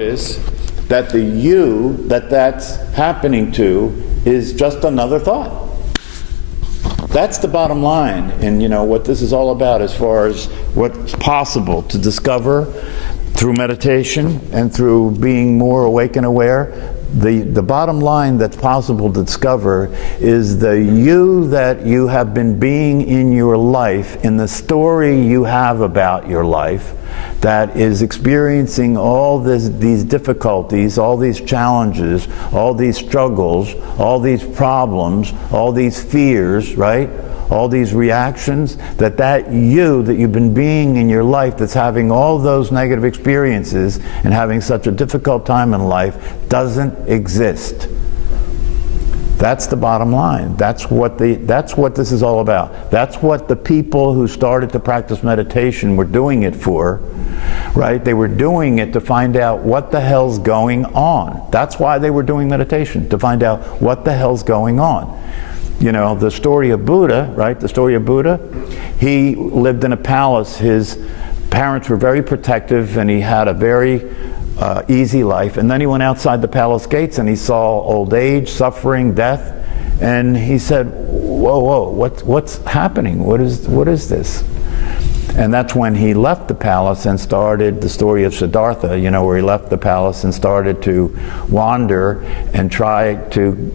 notice that the you that's happening to is just another thought. That's the bottom line in what this is all about as far as what's possible to discover through meditation and through being more awake and aware. The bottom line that's possible to discover is the you that you have been being in your life, in the story you have about your life, that is experiencing all these difficulties, all these challenges, all these struggles, all these problems, all these fears, right? All these reactions, that you that you've been being in your life that's having all those negative experiences and having such a difficult time in life doesn't exist. That's the bottom line. That's what this is all about. That's what the people who started to practice meditation were doing it for, right? They were doing it to find out what the hell's going on. That's why they were doing meditation, to find out what the hell's going on. The story of Buddha, right? The story of Buddha, he lived in a palace. His parents were very protective and he had a very easy life. And then he went outside the palace gates and he saw old age, suffering, death. And he said, whoa, what's happening? What is this? And that's when he left the palace and started the story of Siddhartha, where he left the palace and started to wander and try to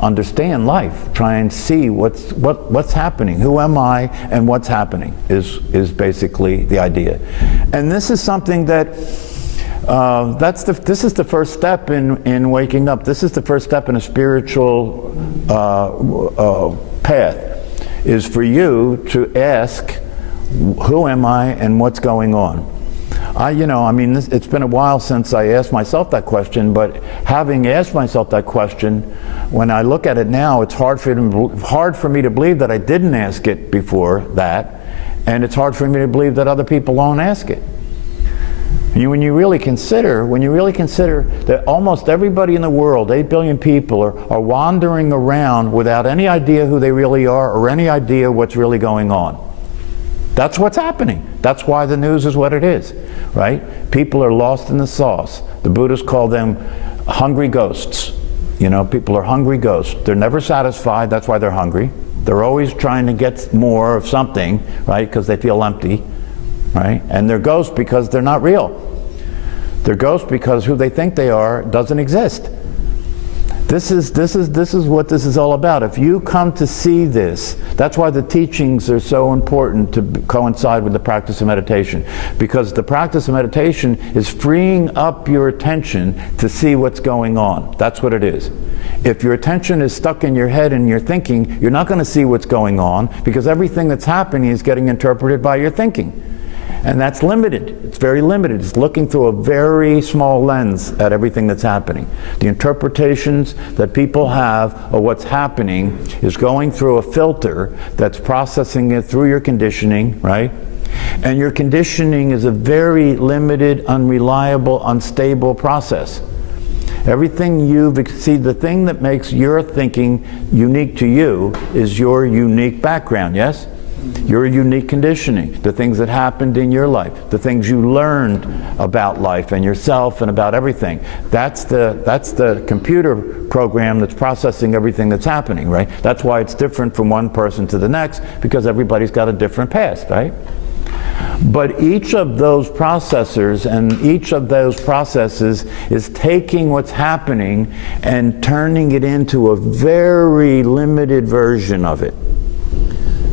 understand life, try and see what's happening, who am I and what's happening is basically the idea. And this is something that this is the first step in waking up. This is the first step in a spiritual path, is for you to ask, who am I and what's going on? It's been a while since I asked myself that question, but having asked myself that question, when I look at it now, it's hard for me to believe that I didn't ask it before that, and it's hard for me to believe that other people don't ask it. When you really consider that almost everybody in the world, 8 billion people, are wandering around without any idea who they really are or any idea what's really going on. That's what's happening. That's why the news is what it is, right? People are lost in the sauce. The Buddhists call them hungry ghosts. People are hungry ghosts. They're never satisfied, that's why they're hungry. They're always trying to get more of something, right? Because they feel empty, right? And they're ghosts because they're not real. They're ghosts because who they think they are doesn't exist. This is what this is all about. If you come to see this, that's why the teachings are so important to coincide with the practice of meditation. Because the practice of meditation is freeing up your attention to see what's going on. That's what it is. If your attention is stuck in your head and you're thinking, you're not going to see what's going on because everything that's happening is getting interpreted by your thinking. And that's limited. It's very limited. It's looking through a very small lens at everything that's happening. The interpretations that people have of what's happening is going through a filter that's processing it through your conditioning, right? And your conditioning is a very limited, unreliable, unstable process. Everything the thing that makes your thinking unique to you is your unique background, yes? Your unique conditioning, the things that happened in your life, the things you learned about life and yourself and about everything. That's the computer program that's processing everything that's happening, right? That's why it's different from one person to the next, because everybody's got a different past, right? But each of those processors and each of those processes is taking what's happening and turning it into a very limited version of it.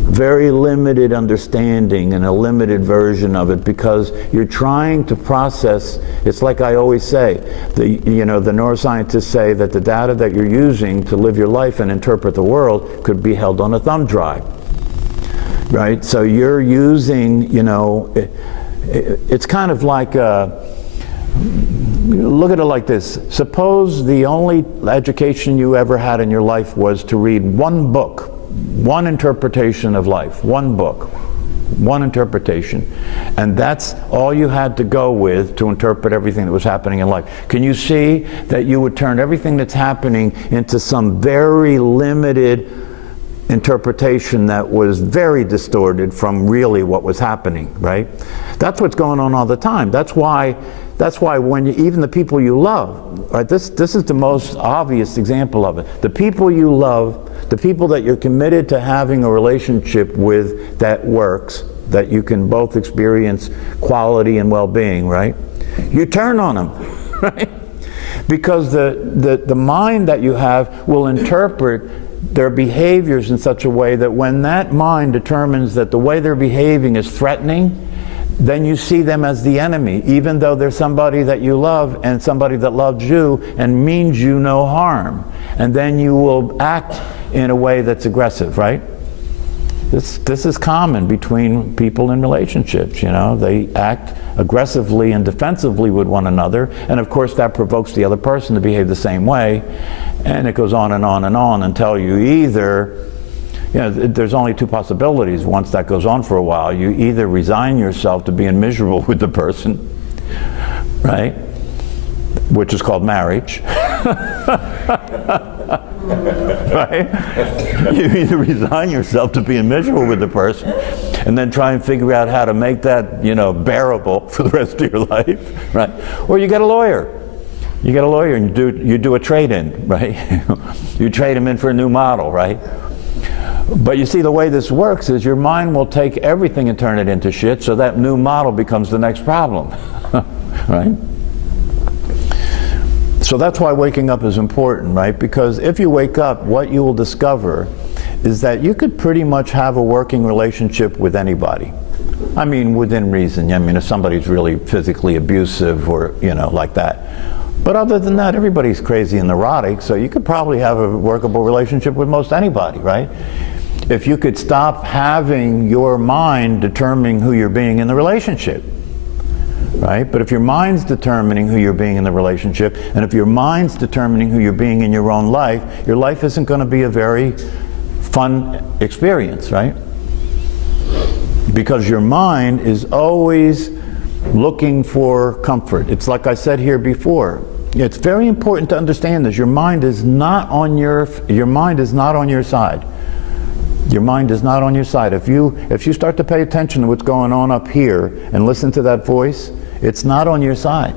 Very limited understanding and a limited version of it, because you're trying to process. It's like I always say, the neuroscientists say that the data that you're using to live your life and interpret the world could be held on a thumb drive, right? So you're using, it's kind of like look at it like this. Suppose the only education you ever had in your life was to read one book, one interpretation of life, one book, one interpretation, and that's all you had to go with to interpret everything that was happening in life. Can you see that you would turn everything that's happening into some very limited interpretation that was very distorted from really what was happening, right? That's what's going on all the time. That's why That's why when even the people you love, right, this is the most obvious example of it. The people you love, the people that you're committed to having a relationship with that works, that you can both experience quality and well-being, right? You turn on them, right? Because the mind that you have will interpret their behaviors in such a way that when that mind determines that the way they're behaving is threatening, then you see them as the enemy, even though they're somebody that you love and somebody that loves you and means you no harm. And then you will act in a way that's aggressive, right? This is common between people in relationships, you know. They act aggressively and defensively with one another, and of course that provokes the other person to behave the same way, and it goes on and on and on until you either, you know, there's only two possibilities once that goes on for a while. You either resign yourself to being miserable with the person, right? Which is called marriage. Right? You either resign yourself to being miserable with the person and then try and figure out how to make that, you know, bearable for the rest of your life, right? Or you get a lawyer. You get a lawyer and you do a trade-in, right? You trade him in for a new model, right? But you see, the way this works is your mind will take everything and turn it into shit, so that new model becomes the next problem, right? So that's why waking up is important, right? Because if you wake up, what you will discover is that you could pretty much have a working relationship with anybody. I mean, within reason. I mean, if somebody's really physically abusive or, you know, like that. But other than that, everybody's crazy and neurotic, so you could probably have a workable relationship with most anybody, right? If you could stop having your mind determining who you're being in the relationship, right? But if your mind's determining who you're being in the relationship, and if your mind's determining who you're being in your own life, your life isn't going to be a very fun experience, right? Because your mind is always looking for comfort. It's like I said here before. It's very important to understand this. Your mind is not on your side. Your mind is not on your side. If you start to pay attention to what's going on up here and listen to that voice, it's not on your side.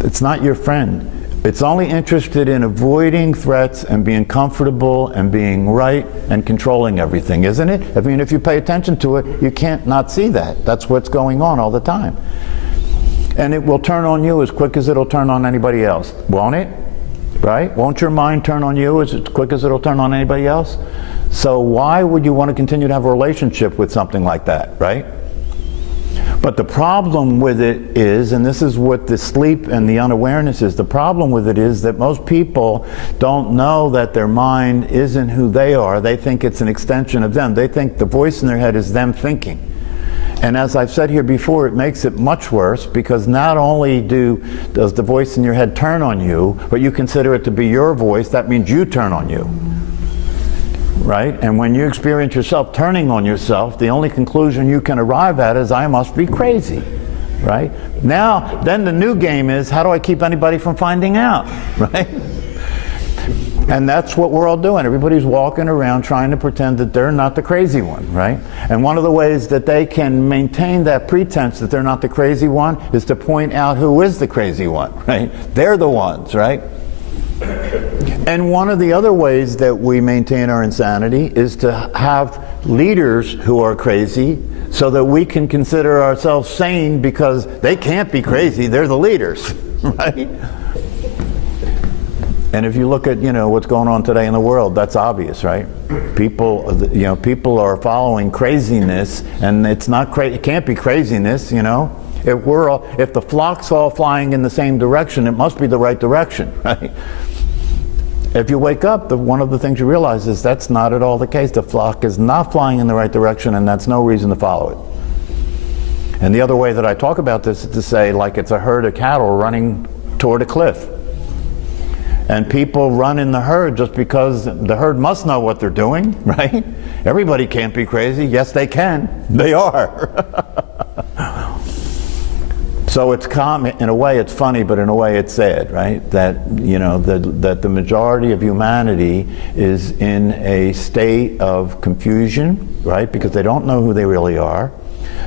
It's not your friend. It's only interested in avoiding threats and being comfortable and being right and controlling everything, isn't it? I mean, if you pay attention to it, you can't not see that. That's what's going on all the time. And it will turn on you as quick as it'll turn on anybody else, won't it? Right? Won't your mind turn on you as quick as it'll turn on anybody else? So why would you want to continue to have a relationship with something like that, right? But the problem with it is, and this is what the sleep and the unawareness is, the problem with it is that most people don't know that their mind isn't who they are. They think it's an extension of them. They think the voice in their head is them thinking. And as I've said here before, it makes it much worse, because not only does the voice in your head turn on you, but you consider it to be your voice. That means you turn on you. Right? And when you experience yourself turning on yourself, the only conclusion you can arrive at is, I must be crazy. Right? Now, then the new game is, how do I keep anybody from finding out? Right? And that's what we're all doing. Everybody's walking around trying to pretend that they're not the crazy one, right? And one of the ways that they can maintain that pretense that they're not the crazy one is to point out who is the crazy one, right? They're the ones, right? And one of the other ways that we maintain our insanity is to have leaders who are crazy, so that we can consider ourselves sane because they can't be crazy, they're the leaders, right? And if you look at, what's going on today in the world, that's obvious, right? People are following craziness, and it's not it can't be craziness, If the flock's all flying in the same direction, it must be the right direction, right? If you wake up, one of the things you realize is that's not at all the case. The flock is not flying in the right direction, and that's no reason to follow it. And the other way that I talk about this is to say, like, it's a herd of cattle running toward a cliff. And people run in the herd just because the herd must know what they're doing, right? Everybody can't be crazy. Yes, they can. They are. So it's common, in a way it's funny, but in a way it's sad, right? That, that the majority of humanity is in a state of confusion, right? Because they don't know who they really are.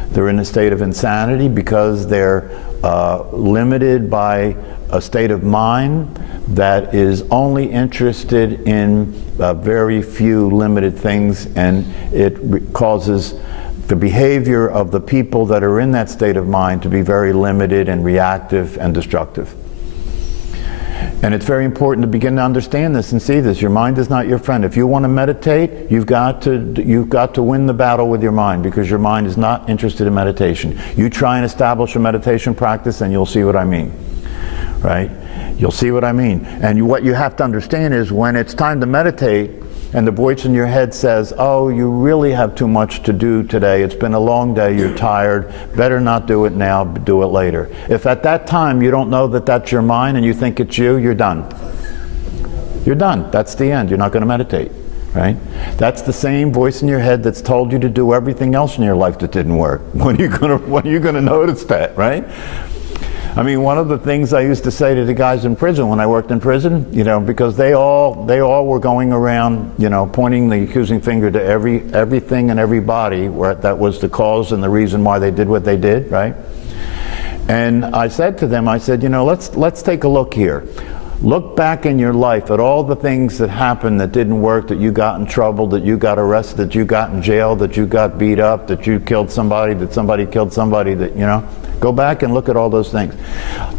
They're in a state of insanity because they're limited by a state of mind that is only interested in very few limited things, and it causes the behavior of the people that are in that state of mind to be very limited and reactive and destructive. And it's very important to begin to understand this and see this. Your mind is not your friend. If you want to meditate, you've got to win the battle with your mind, because your mind is not interested in meditation. You try and establish a meditation practice and you'll see what I mean, right? You'll see what I mean. And what you have to understand is, when it's time to meditate and the voice in your head says, oh, you really have too much to do today, it's been a long day, you're tired, better not do it now, do it later. If at that time you don't know that that's your mind and you think it's you, you're done. You're done. That's the end. You're not going to meditate, right? That's the same voice in your head that's told you to do everything else in your life that didn't work. When are you going to notice that, right? I mean, one of the things I used to say to the guys in prison when I worked in prison, you know, because they all were going around, you know, pointing the accusing finger to everything and everybody where that was the cause and the reason why they did what they did, right? And I said to them, I said, you know, let's take a look here. Look back in your life at all the things that happened that didn't work, that you got in trouble, that you got arrested, that you got in jail, that you got beat up, that you killed somebody, that somebody killed somebody, that, you know. Go back and look at all those things.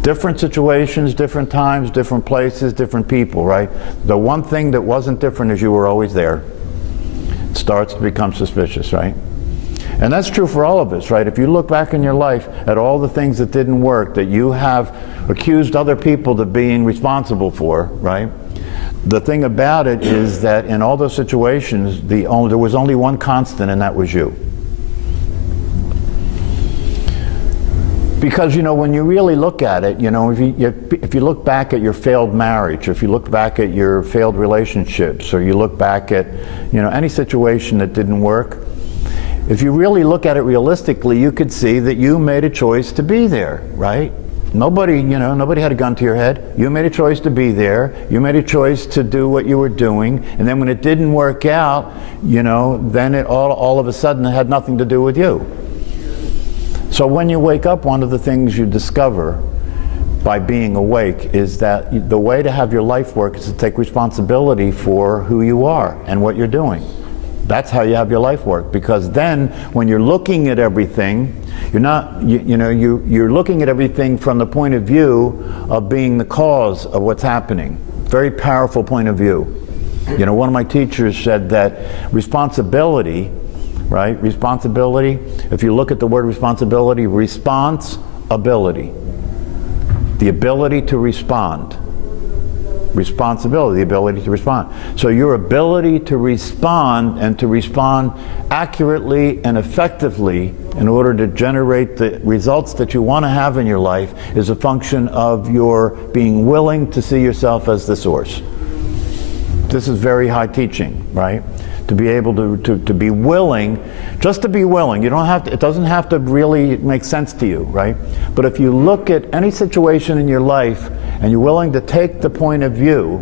Different situations, different times, different places, different people, right? The one thing that wasn't different is you were always there. It starts to become suspicious, right? And that's true for all of us, right? If you look back in your life at all the things that didn't work, that you have accused other people of being responsible for, right? The thing about it is that in all those situations, there was only one constant, and that was you. Because, you know, when you really look at it, you know, if you look back at your failed marriage, or if you look back at your failed relationships, or you look back at, you know, any situation that didn't work, if you really look at it realistically, you could see that you made a choice to be there, right? Nobody had a gun to your head. You made a choice to be there. You made a choice to do what you were doing. And then when it didn't work out, you know, then it all of a sudden it had nothing to do with you. So when you wake up, one of the things you discover by being awake is that the way to have your life work is to take responsibility for who you are and what you're doing. That's how you have your life work, because then when you're looking at everything, you're looking at everything from the point of view of being the cause of what's happening. Very powerful point of view. You know, one of my teachers said that responsibility, right? Responsibility, if you look at the word responsibility, response-ability. The ability to respond. Responsibility, the ability to respond. So your ability to respond, and to respond accurately and effectively in order to generate the results that you want to have in your life, is a function of your being willing to see yourself as the source. This is very high teaching, right? To be able to be willing, just to be willing. You don't have to, it doesn't have to really make sense to you, right? But if you look at any situation in your life and you're willing to take the point of view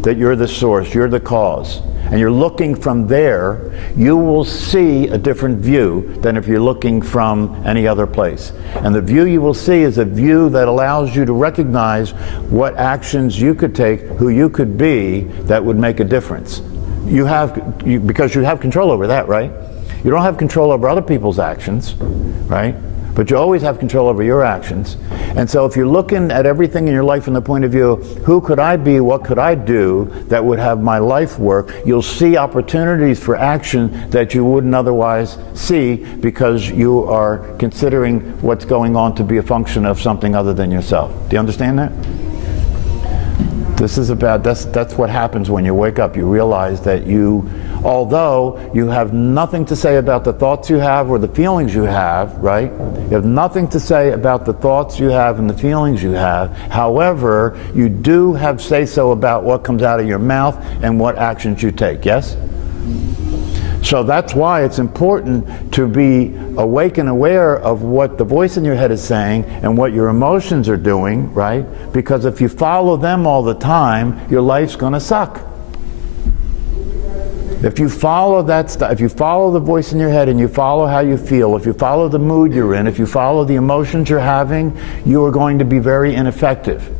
that you're the source, you're the cause, and you're looking from there, you will see a different view than if you're looking from any other place. And the view you will see is a view that allows you to recognize what actions you could take, who you could be, that would make a difference. Because you have control over that, right? You don't have control over other people's actions, right? But you always have control over your actions. And so if you're looking at everything in your life from the point of view, who could I be, what could I do that would have my life work, you'll see opportunities for action that you wouldn't otherwise see, because you are considering what's going on to be a function of something other than yourself. Do you understand that? This is about, that's what happens when you wake up. You realize that although you have nothing to say about the thoughts you have or the feelings you have, right? You have nothing to say about the thoughts you have and the feelings you have. However, you do have say-so about what comes out of your mouth and what actions you take, yes? So that's why it's important to be awake and aware of what the voice in your head is saying and what your emotions are doing, right? Because if you follow them all the time, your life's going to suck. If you follow that stuff, if you follow the voice in your head and you follow how you feel, if you follow the mood you're in, if you follow the emotions you're having, you are going to be very ineffective,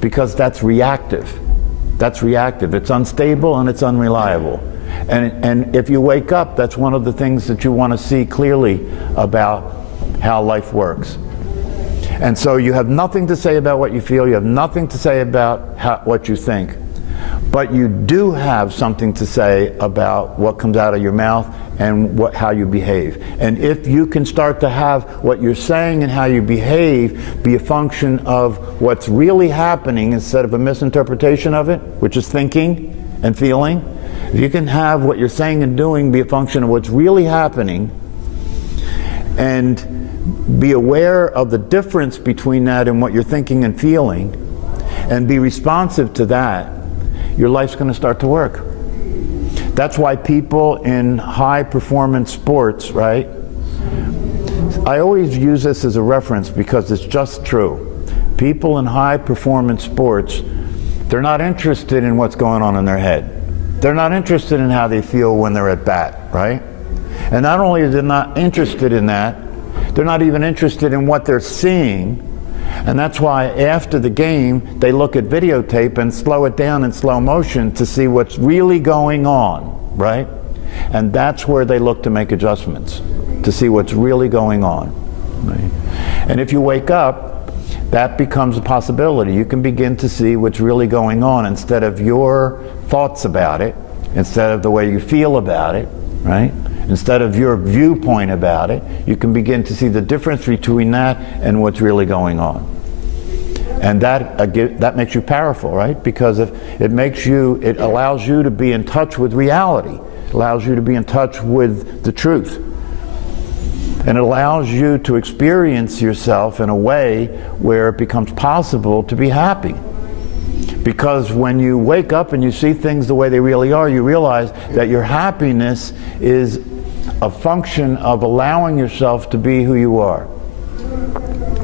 because that's reactive. That's reactive. It's unstable and it's unreliable. And if you wake up, that's one of the things that you want to see clearly about how life works. And so you have nothing to say about what you feel, you have nothing to say about what you think. But you do have something to say about what comes out of your mouth and how you behave. And if you can start to have what you're saying and how you behave be a function of what's really happening instead of a misinterpretation of it, which is thinking and feeling, if you can have what you're saying and doing be a function of what's really happening, and be aware of the difference between that and what you're thinking and feeling, and be responsive to that, your life's going to start to work. That's why people in high performance sports, right? I always use this as a reference because it's just true. People in high performance sports, they're not interested in what's going on in their head. They're not interested in how they feel when they're at bat, right? And not only are they not interested in that, they're not even interested in what they're seeing. And that's why after the game, they look at videotape and slow it down in slow motion to see what's really going on, right? And that's where they look to make adjustments, to see what's really going on, right? And if you wake up, that becomes a possibility. You can begin to see what's really going on instead of your thoughts about it, instead of the way you feel about it, right? Instead of your viewpoint about it, you can begin to see the difference between that and what's really going on. And that makes you powerful, right? Because if it allows you to be in touch with reality. It allows you to be in touch with the truth. And it allows you to experience yourself in a way where it becomes possible to be happy. Because when you wake up and you see things the way they really are, you realize that your happiness is a function of allowing yourself to be who you are.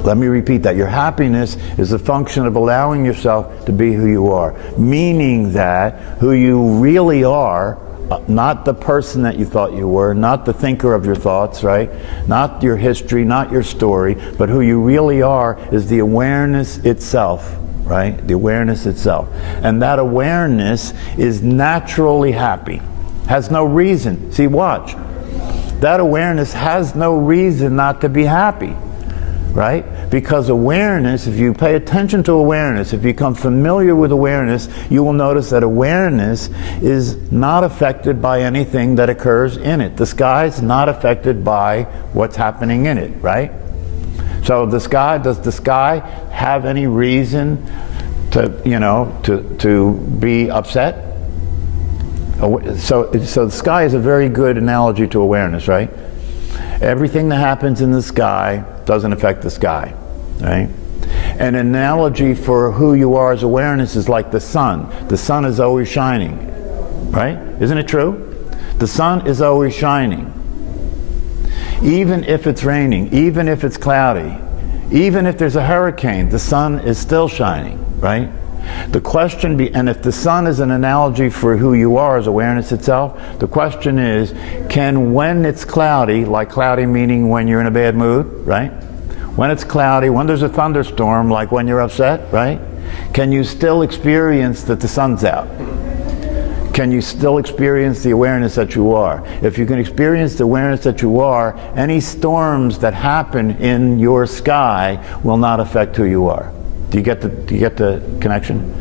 Let me repeat that. Your happiness is a function of allowing yourself to be who you are. Meaning that who you really are, not the person that you thought you were, not the thinker of your thoughts, right? Not your history, not your story, but who you really are is the awareness itself. Right? The awareness itself. And that awareness is naturally happy. Has no reason. See, watch. That awareness has no reason not to be happy. Right? Because awareness, if you pay attention to awareness, if you become familiar with awareness, you will notice that awareness is not affected by anything that occurs in it. The sky is not affected by what's happening in it, right? So does the sky have any reason to be upset? So the sky is a very good analogy to awareness, right? Everything that happens in the sky doesn't affect the sky, right? An analogy for who you are as awareness is like the sun. The sun is always shining, right? Isn't it true? The sun is always shining. Even if it's raining, even if it's cloudy, even if there's a hurricane, the sun is still shining, right? The question, and if the sun is an analogy for who you are as awareness itself, the question is, when it's cloudy, like cloudy meaning when you're in a bad mood, right? When it's cloudy, when there's a thunderstorm, like when you're upset, right? Can you still experience that the sun's out? Can you still experience the awareness that you are? If you can experience the awareness that you are, any storms that happen in your sky will not affect who you are. Do you get the connection?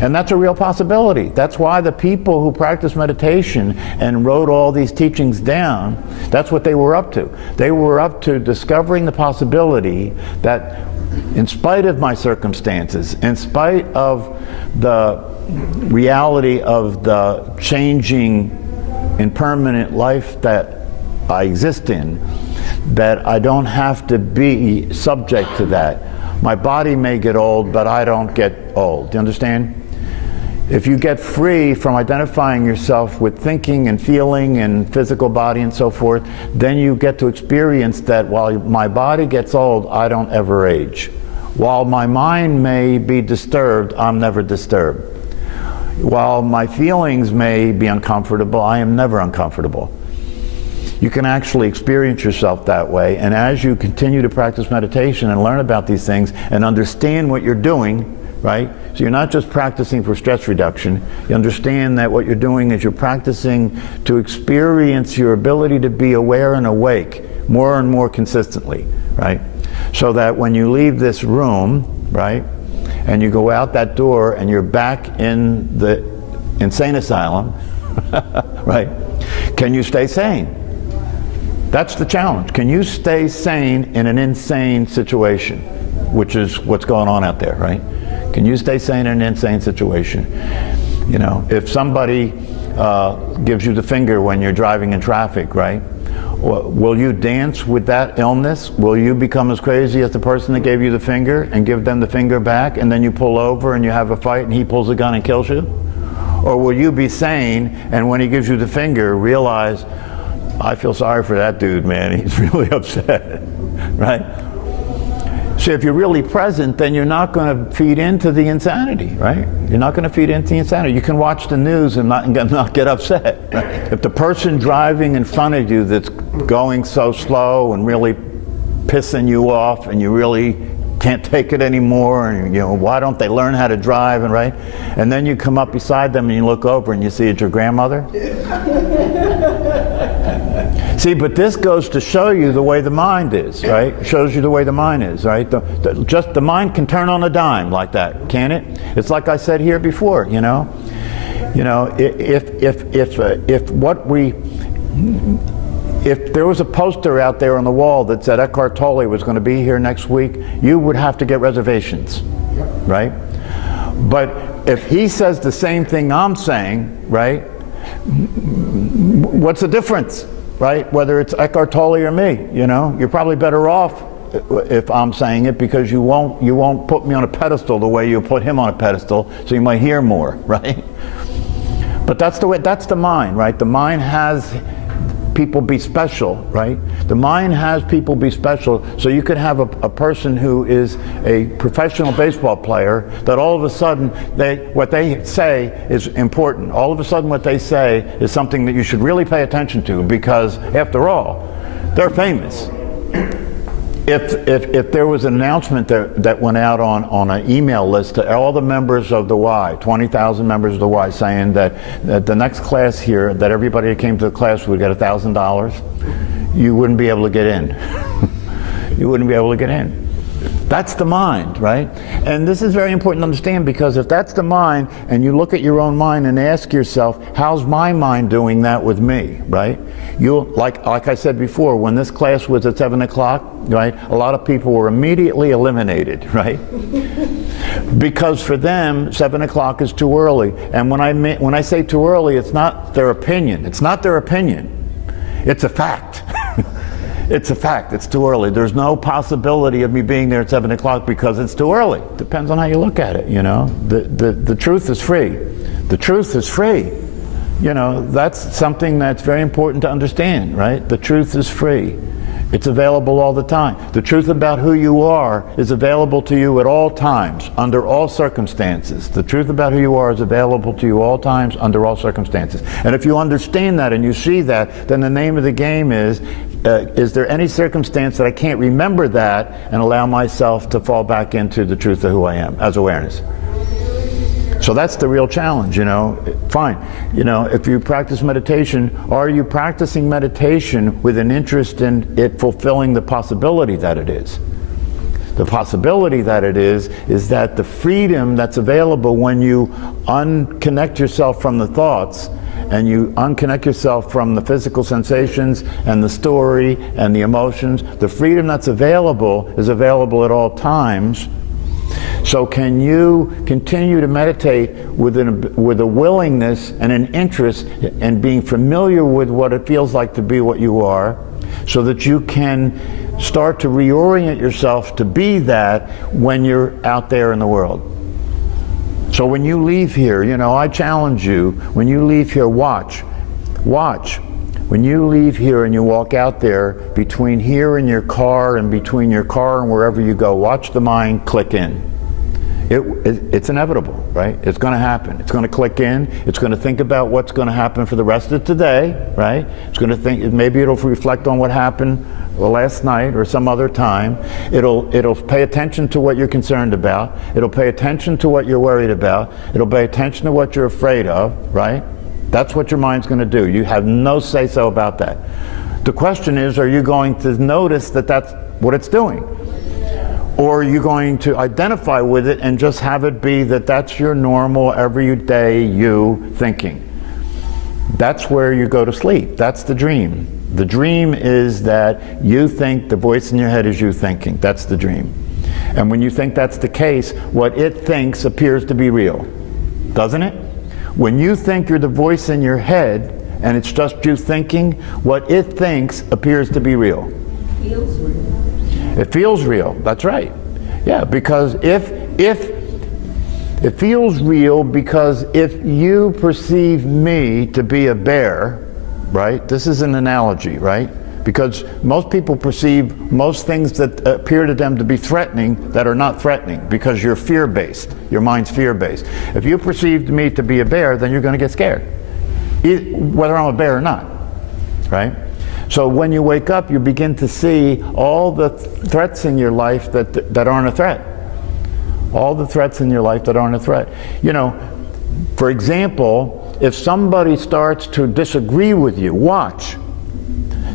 And that's a real possibility. That's why the people who practice meditation and wrote all these teachings down, that's what they were up to. They were up to discovering the possibility that in spite of my circumstances, in spite of the reality of the changing impermanent life that I exist in, that I don't have to be subject to that. My body may get old, but I don't get old. Do you understand? If you get free from identifying yourself with thinking and feeling and physical body and so forth, then you get to experience that while my body gets old, I don't ever age. While my mind may be disturbed, I'm never disturbed. While my feelings may be uncomfortable, I am never uncomfortable. You can actually experience yourself that way, and as you continue to practice meditation and learn about these things and understand what you're doing, right? So you're not just practicing for stress reduction, you understand that what you're doing is you're practicing to experience your ability to be aware and awake more and more consistently, right? So that when you leave this room, right, and you go out that door and you're back in the insane asylum, right, can you stay sane? That's the challenge. Can you stay sane in an insane situation, which is what's going on out there, right? Can you stay sane in an insane situation? You know, if somebody gives you the finger when you're driving in traffic, right? Will you dance with that illness? Will you become as crazy as the person that gave you the finger and give them the finger back, and then you pull over and you have a fight and he pulls a gun and kills you? Or will you be sane and when he gives you the finger realize, I feel sorry for that dude, man, he's really upset, right? So if you're really present, then you're not going to feed into the insanity, right? You're not going to feed into the insanity. You can watch the news and not get upset. Right? If the person driving in front of you that's going so slow and really pissing you off and you really can't take it anymore, and you know, why don't they learn how to drive, and right? And then you come up beside them and you look over and you see it's your grandmother. See, but this goes to show you the way the mind is, right? It shows you the way the mind is, right? Just the mind can turn on a dime like that, can it? It's like I said here before, you know, if there was a poster out there on the wall that said Eckhart Tolle was going to be here next week, you would have to get reservations, right? But if he says the same thing I'm saying, right? What's the difference? Right? Whether it's Eckhart Tolle or me, you know, you're probably better off if I'm saying it, because you won't put me on a pedestal the way you put him on a pedestal, so you might hear more, right? But that's the way, that's the mind, right? The mind has people be special, right? The mind has people be special, so you could have a person who is a professional baseball player that all of a sudden what they say is important. All of a sudden what they say is something that you should really pay attention to, because after all, they're famous. If there was an announcement that went out on an email list to all the members of the Y, 20,000 members of the Y, saying that the next class here, that everybody that came to the class would get $1,000, you wouldn't be able to get in. You wouldn't be able to get in. That's the mind, right? And this is very important to understand, because if that's the mind, and you look at your own mind and ask yourself, how's my mind doing that with me, right? You'll, like I said before, when this class was at 7 o'clock, right, a lot of people were immediately eliminated, right? Because for them, 7 o'clock is too early. And when I say too early, it's not their opinion. It's not their opinion. It's a fact. It's a fact. It's too early. There's no possibility of me being there at 7 o'clock because it's too early. Depends on how you look at it, you know. The truth is free. The truth is free. You know, that's something that's very important to understand, right? The truth is free. It's available all the time. The truth about who you are is available to you at all times, under all circumstances. The truth about who you are is available to you all times, under all circumstances. And if you understand that and you see that, then the name of the game is there any circumstance that I can't remember that and allow myself to fall back into the truth of who I am as awareness? So that's the real challenge, you know. Fine, you know, if you practice meditation, are you practicing meditation with an interest in it fulfilling the possibility that it is? The possibility that it is that the freedom that's available when you unconnect yourself from the thoughts and you unconnect yourself from the physical sensations and the story and the emotions, the freedom that's available is available at all times. So can you continue to meditate with a willingness and an interest and being familiar with what it feels like to be what you are, so that you can start to reorient yourself to be that when you're out there in the world? So when you leave here, you know, I challenge you, when you leave here, watch. When you leave here and you walk out there, between here and your car and between your car and wherever you go, watch the mind click in. It's inevitable, right? It's going to happen. It's going to click in. It's going to think about what's going to happen for the rest of today, right? It's going to think, maybe it'll reflect on what happened last night or some other time. It'll pay attention to what you're concerned about. It'll pay attention to what you're worried about. It'll pay attention to what you're afraid of, right? That's what your mind's going to do. You have no say-so about that. The question is, are you going to notice that that's what it's doing? Or are you going to identify with it and just have it be that that's your normal, everyday you thinking? That's where you go to sleep. That's the dream. The dream is that you think the voice in your head is you thinking. That's the dream. And when you think that's the case, what it thinks appears to be real. Doesn't it? When you think you're the voice in your head and it's just you thinking, what it thinks appears to be real. Feels real. It feels real. That's right. Yeah, because if it feels real, because if you perceive me to be a bear, right? This is an analogy, right? Because most people perceive most things that appear to them to be threatening that are not threatening, because you're fear-based. Your mind's fear-based. If you perceived me to be a bear, then you're going to get scared, whether I'm a bear or not, right? So when you wake up, you begin to see all the threats in your life that aren't a threat. All the threats in your life that aren't a threat. You know, for example, if somebody starts to disagree with you, watch.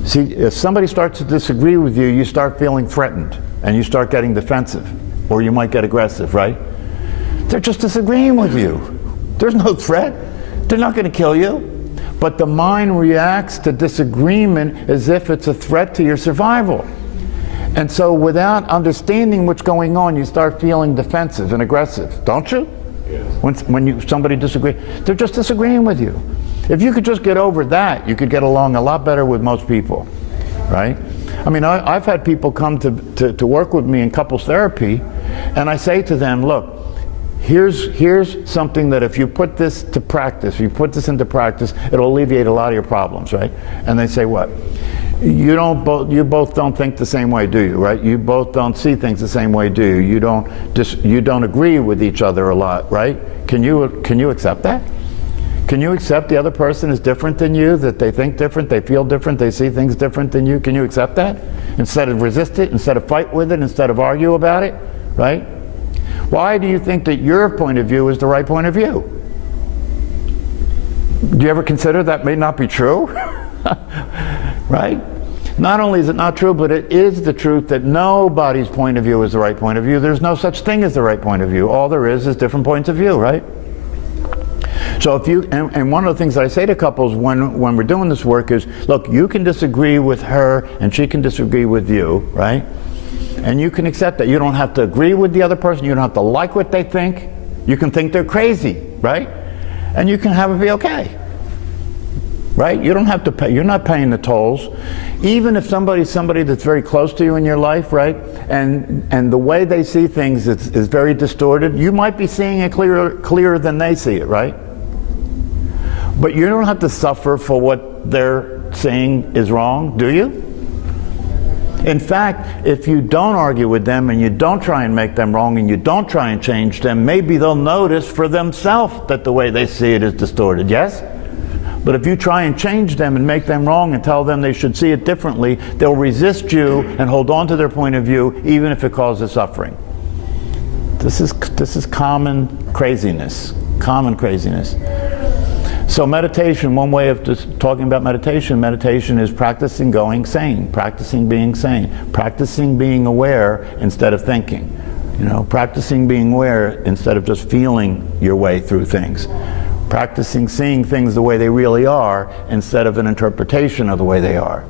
See, if somebody starts to disagree with you, you start feeling threatened and you start getting defensive, or you might get aggressive, right? They're just disagreeing with you. There's no threat. They're not going to kill you. But the mind reacts to disagreement as if it's a threat to your survival. And so without understanding what's going on, you start feeling defensive and aggressive, don't you? Yes. When somebody disagrees, they're just disagreeing with you. If you could just get over that, you could get along a lot better with most people, right? I mean, I've had people come to work with me in couples therapy, and I say to them, look, here's something that if you put this to practice, if you put this into practice, it'll alleviate a lot of your problems, right? And they say, what? You both don't think the same way, do you, right? You both don't see things the same way, do you? You don't agree with each other a lot, right? Can you accept that? Can you accept the other person is different than you, that they think different, they feel different, they see things different than you? Can you accept that? Instead of resist it, instead of fight with it, instead of argue about it, right? Why do you think that your point of view is the right point of view? Do you ever consider that may not be true? Right? Not only is it not true, but it is the truth that nobody's point of view is the right point of view. There's no such thing as the right point of view. All there is different points of view, right? So if you, and one of the things that I say to couples when we're doing this work is, look, you can disagree with her and she can disagree with you, right? And you can accept that. You don't have to agree with the other person. You don't have to like what they think. You can think they're crazy, right? And you can have it be okay, right? You don't have to pay. You're not paying the tolls. Even if somebody's somebody that's very close to you in your life, right? And the way they see things is very distorted. You might be seeing it clearer than they see it, right? But you don't have to suffer for what they're saying is wrong, do you? In fact, if you don't argue with them and you don't try and make them wrong and you don't try and change them, maybe they'll notice for themselves that the way they see it is distorted, yes? But if you try and change them and make them wrong and tell them they should see it differently, they'll resist you and hold on to their point of view even if it causes suffering. This is common craziness, common craziness. So meditation, one way of just talking about meditation is practicing going sane, practicing being sane, practicing being aware instead of thinking. You know, practicing being aware instead of just feeling your way through things. Practicing seeing things the way they really are instead of an interpretation of the way they are.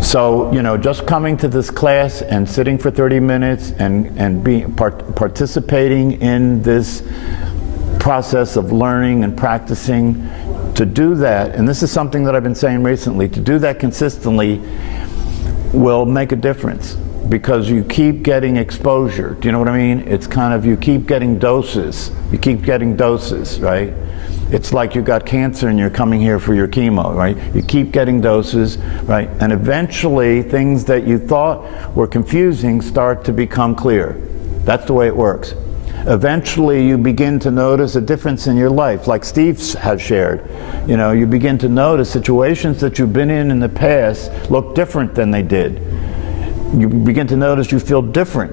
So, you know, just coming to this class and sitting for 30 minutes and participating in this process of learning and practicing, to do that, and this is something that I've been saying recently, to do that consistently will make a difference, because you keep getting exposure. Do you know what I mean? It's kind of, you keep getting doses. You keep getting doses, right? It's like you got cancer and you're coming here for your chemo, right? You keep getting doses, right? And eventually things that you thought were confusing start to become clear. That's the way it works. Eventually you begin to notice a difference in your life, like Steve has shared. You know, you begin to notice situations that you've been in the past look different than they did. You begin to notice you feel different.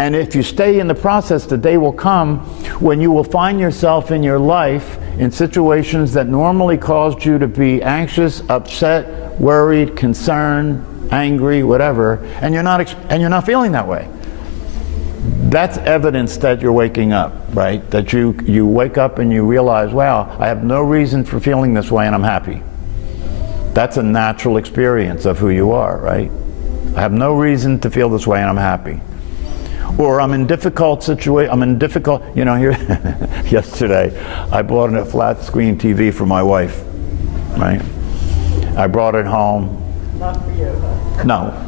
And if you stay in the process, the day will come when you will find yourself in your life in situations that normally caused you to be anxious, upset, worried, concerned, angry, whatever, and you're not feeling that way. That's evidence that you're waking up, right? That you wake up and you realize, wow, I have no reason for feeling this way and I'm happy. That's a natural experience of who you are, right? I have no reason to feel this way and I'm happy. Or I'm in difficult you know, here, yesterday, I bought a flat screen TV for my wife, right? I brought it home. Not for you, huh?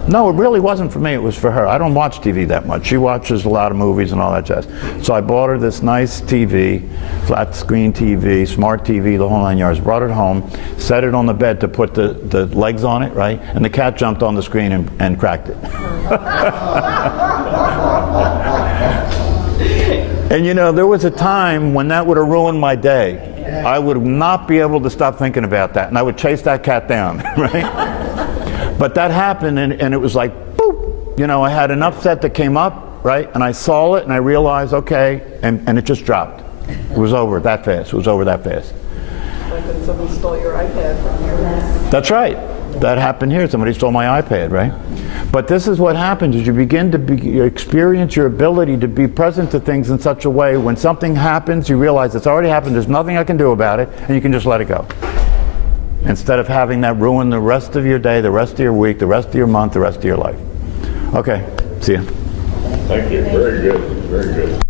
No, it really wasn't for me, it was for her. I don't watch TV that much. She watches a lot of movies and all that jazz. So I bought her this nice TV, flat screen TV, smart TV, the whole 9 yards. Brought it home, set it on the bed to put the legs on it, right? And the cat jumped on the screen and cracked it. And you know, there was a time when that would have ruined my day. I would not be able to stop thinking about that, and I would chase that cat down, right? But that happened, and it was like, boop! You know, I had an upset that came up, right? And I saw it, and I realized, okay, and it just dropped. It was over that fast. It was over that fast. Like when someone stole your iPad from you. That's right. That happened here. Somebody stole my iPad, right? But this is what happens, is you begin to experience your ability to be present to things in such a way, when something happens, you realize it's already happened, there's nothing I can do about it, and you can just let it go. Instead of having that ruin the rest of your day, the rest of your week, the rest of your month, the rest of your life. Okay, see ya. Thank you. Very good. Very good.